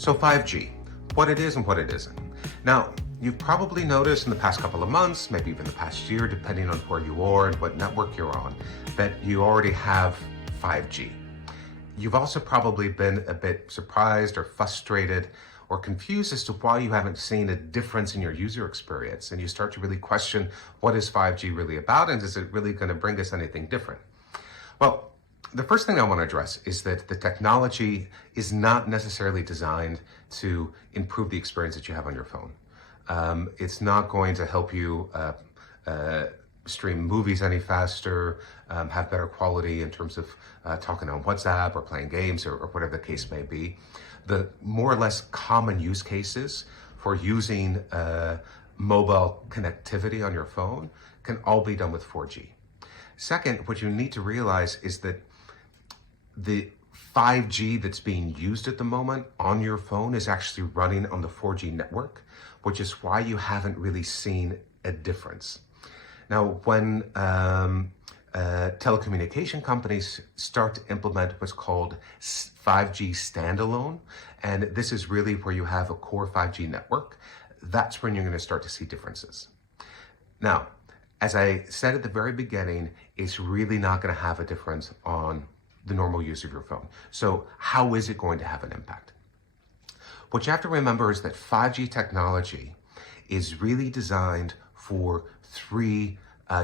So 5G, what it is and what it isn't. Now, you've probably noticed in the past couple of months, maybe even the past year, depending on where you are and what network you're on, that you already have 5G. You've also probably been a bit surprised or frustrated or confused as to why you haven't seen a difference in your user experience, and you start to really question, what is 5G really about, and is it really going to bring us anything different? Well, the first thing I want to address is that the technology is not necessarily designed to improve the experience that you have on your phone. It's not going to help you stream movies any faster, have better quality in terms of talking on WhatsApp or playing games or whatever the case may be. The more or less common use cases for using mobile connectivity on your phone can all be done with 4G. Second, what you need to realize is that the 5G that's being used at the moment on your phone is actually running on the 4G network, which is why you haven't really seen a difference. Now, when telecommunication companies start to implement what's called 5G standalone, and this is really where you have a core 5G network, that's when you're going to start to see differences. Now, as I said at the very beginning, it's really not going to have a difference on the normal use of your phone. So how is it going to have an impact? What you have to remember is that 5G technology is really designed for three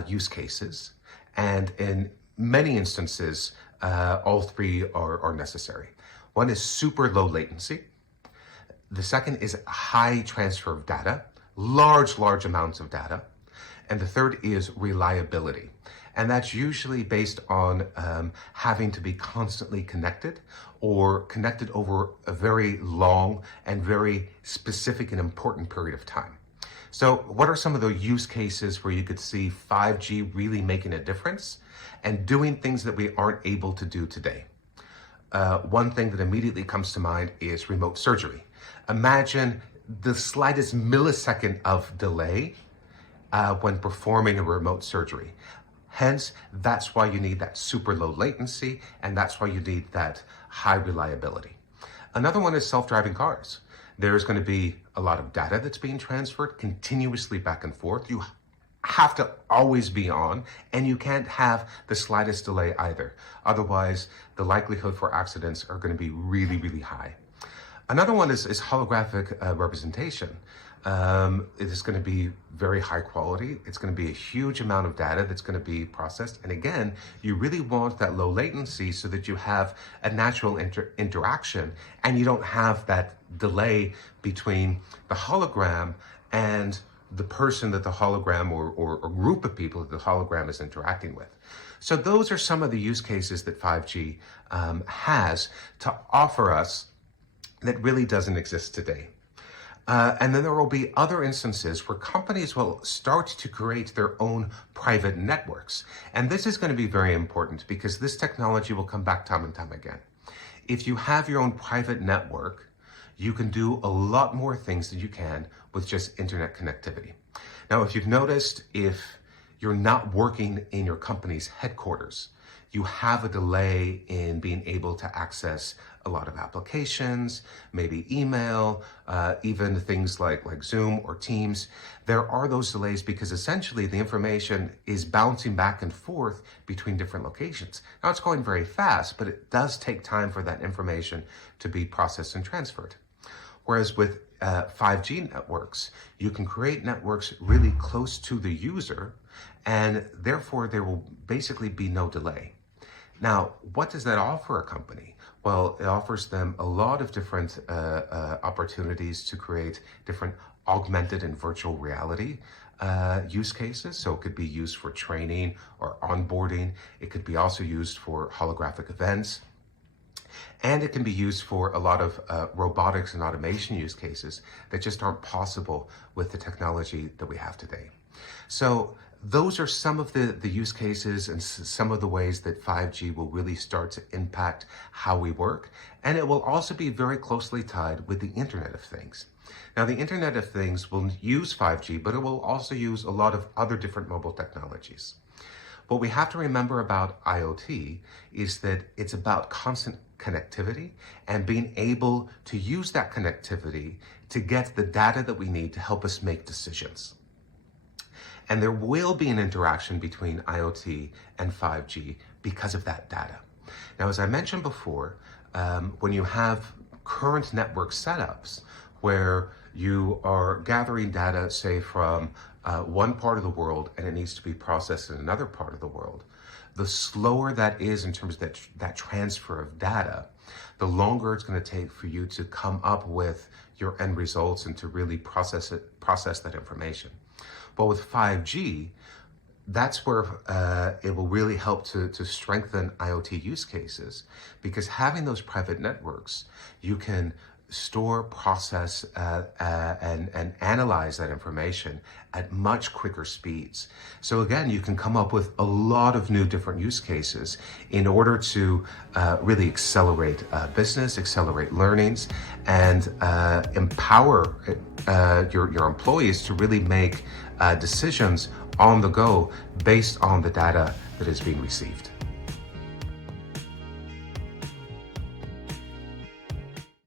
use cases, and in many instances, all three are necessary. One is super low latency. The second is high transfer of data, large amounts of data. And the third is reliability. And that's usually based on having to be constantly connected or connected over a very long and very specific and important period of time. So what are some of the use cases where you could see 5G really making a difference and doing things that we aren't able to do today? One thing that immediately comes to mind is remote surgery. Imagine the slightest millisecond of delay when performing a remote surgery. Hence, that's why you need that super low latency, and that's why you need that high reliability. Another one is self-driving cars. There's going to be a lot of data that's being transferred continuously back and forth. You have to always be on, and you can't have the slightest delay either. Otherwise, the likelihood for accidents are going to be really high. Another one is holographic representation. It is going to be very high quality. It's going to be a huge amount of data that's going to be processed. And again, you really want that low latency so that you have a natural interaction and you don't have that delay between the hologram and the person that the hologram or group of people that the hologram is interacting with. So those are some of the use cases that 5G has to offer us that really doesn't exist today. And then there will be other instances where companies will start to create their own private networks. And this is going to be very important because this technology will come back time and time again. If you have your own private network, you can do a lot more things than you can with just internet connectivity. Now, if you've noticed, if you're not working in your company's headquarters, you have a delay in being able to access a lot of applications, maybe email, even things like Zoom or Teams. There are those delays because essentially the information is bouncing back and forth between different locations. Now it's going very fast, but it does take time for that information to be processed and transferred. Whereas with 5G networks, you can create networks really close to the user, and therefore there will basically be no delay. Now, what does that offer a company? Well, it offers them a lot of different opportunities to create different augmented and virtual reality use cases. So it could be used for training or onboarding. It could be also used for holographic events. And it can be used for a lot of robotics and automation use cases that just aren't possible with the technology that we have today. So those are some of the use cases and some of the ways that 5G will really start to impact how we work. And it will also be very closely tied with the Internet of Things. Now, the Internet of Things will use 5G, but it will also use a lot of other different mobile technologies. What we have to remember about IoT is that it's about constant connectivity and being able to use that connectivity to get the data that we need to help us make decisions. And there will be an interaction between IoT and 5G because of that data. Now, as I mentioned before, when you have current network setups where you are gathering data, say, from one part of the world and it needs to be processed in another part of the world, the slower that is in terms of that transfer of data, the longer it's going to take for you to come up with your end results and to really process that information. But with 5G, that's where it will really help to strengthen IoT use cases, because having those private networks, you can store, process, and analyze that information at much quicker speeds. So again, you can come up with a lot of new different use cases in order to really accelerate business, accelerate learnings, and empower your employees to really make decisions on the go based on the data that is being received.